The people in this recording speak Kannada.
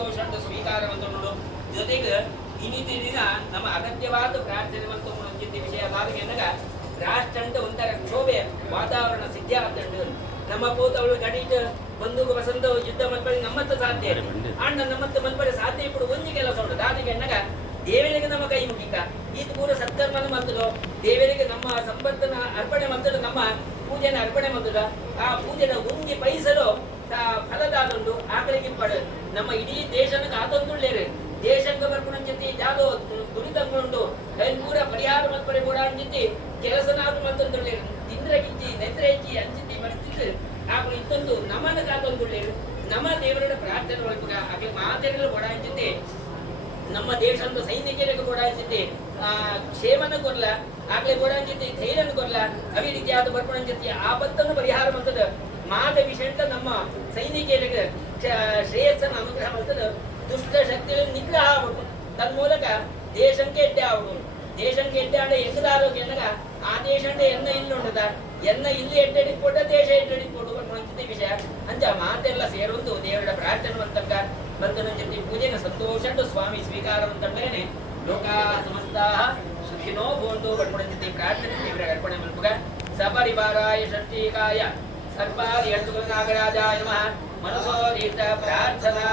ಸಂತೋಷ ಅಂತ ಸ್ವೀಕಾರ ಅಂತ ನೋಡು. ಜೊತೆಗೆ ಇನ್ನಿತಿ ದಿನ ನಮ್ಮ ಅಗತ್ಯವಾದ ಪ್ರಾರ್ಥನೆ ಮತ್ತು ಮುಂಚಿತ ವಿಷಯ ರಾಷ್ಟ್ರ ಅಂತ ಒಂಥರ ಕ್ಷೋಭೆ ವಾತಾವರಣ ಸಿದ್ಧ ಆಗ್ತಂಡು ನಮ್ಮ ಪೋತವಳು ಗಡಿಟ್ ಬಂದೂಕು ವಸಂತ ಯುದ್ಧ ಮಲ್ಪಡಿ ನಮ್ಮತ್ತ ಸಾಧ್ಯ ಅಣ್ಣ ನಮ್ಮತ್ತ ಮಲ್ಪಡಿ ಸಾಧ್ಯ ಇಪ್ಪಡು ಒಂಜಿ ಕೆಲಸ ಉಂಟು. ದಾದಿಗೆ ಅನ್ನಗ ದೇವರಿಗೆ ನಮ್ಮ ಕೈ ಮುಗಿಕ ಇದು ಪೂರ ಸತ್ಕರ್ಮನ ಮಂತದು ದೇವರಿಗೆ ನಮ್ಮ ಸಂಪತ್ತನ ಅರ್ಪಣೆ ಮಂತದು ನಮ್ಮ ಪೂಜೆನ ಅರ್ಪಣೆ ಮಂತದ ಆ ಪೂಜೆನ ಉಂಗಿ ಪೈಸಲು ಫಲದಾದ ಆಕಳಿಗೆ ಪಡೆ ನಮ್ಮ ಇಡೀ ದೇಶನಕ್ಕೆ ಆತಂಕಳ್ಳೇರೆ ದೇಶಂಗ ಬರ್ಕೊಂಡು ಅಂಚಿತ್ತಿ ಯಾವ್ದೋ ಗುರಿ ತಂಕೊಂಡು ಪೂರ ಪರಿಹಾರ ಮತ್ತು ಪರಿಮೂರ ಅಂಚಿತ್ತಿ ಕೆಲಸನಾದ್ರು ಮತ್ತೊಂದು ತಿಂದ್ರೆ ಗಿಜ್ಜಿ ನೆಂದ್ರೆ ಹೆಜ್ಜಿ ಅಂಚಿತ್ತಿ ಮನಸ್ಥಿತಿ ಹಾಗೂ ಇಂತೊಂದು ನಮ್ಮನ್ನ ಕಾತೊಂದುಳ್ಳೇರು. ನಮ್ಮ ದೇವರ ಪ್ರಾರ್ಥನೆ ಒಳಗ ಹಾಗೆ ಮಾತೆಲ್ಲ ಓಡಾಯಿಸಿದ್ದೆ ನಮ್ಮ ದೇಶದ ಸೈನಿಕರಿಗೆ ಓಡಾಯಿಸಿದ್ದೆ ಆ, ಕ್ಷೇಮನ ಕೊರ್ಲ ಆಗ್ಲೇ ಓಡಾಯಿಸಿದ್ದೆ ಧೈರ್ಯನ ಕೊರ್ಲ ಅವಿ ರೀತಿಯಾದ ಬರ್ಕೊಂಡು ಅಂಚಿತ್ತಿ ಆಪತ್ತನ್ನು ಪರಿಹಾರ ಮಂತದ ಮಾತ ವಿಷಯಂತ ನಮ್ಮ ಸೈನಿಕರಿಗೆ ಶ್ರೇಯಸ್ಸನ್ನು ಅನುಗ್ರಹ ಮಾಡ್ತದೆ ದುಷ್ಟ ಶಕ್ತಿಗಳನ್ನು ನಿಗ್ರಹ ಆಗ್ಬೇಕು. ತನ್ಮೂಲಕ ದೇಶಕ್ಕೆ ಎಡ್ಡೆ ಆಗ್ಬೇಕು. ದೇಶಕ್ಕೆ ಎಡ್ಡೆ ಆರೋಗ್ಯ? ಅಂದಾಗ ಆ ದೇಶ ಅಂದ್ರೆ ಎನ್ನ ಇಲ್ಲಿ ಉಂಟದ? ಎನ್ನ ಇಲ್ಲಿ ಎಡ್ಡೆಡಿಕೊಟ್ಟ ದೇಶ ಎಡ್ಡೆಡಿಕೊಡು ಮಂಚಿತ ವಿಷಯ. ಅಂತ ಮಾತೆಲ್ಲ ಸೇರೊಂದು ದೇವರ ಪ್ರಾರ್ಥನೆ ಅಂತಕ್ಕ ಬಂದನ ಜೊತೆ ಪೂಜೆನ ಸಂತೋಷ ಸ್ವಾಮಿ ಸ್ವೀಕಾರ ಮೇಲೆ ಲೋಕ ಸಮಸ್ತ ಸುಖಿನೋ ಭವಂತು ಜೊತೆ ಪ್ರಾರ್ಥನೆ ದೇವರ ಅರ್ಪಣೆ ಮಲ್ಪಗ ಸಪರಿವಾರಾಯ ಷಷ್ಠೀಕಾಯ. सर्वादि यन्तु नागराजाय नमः मनसो दीर्घ प्रार्थना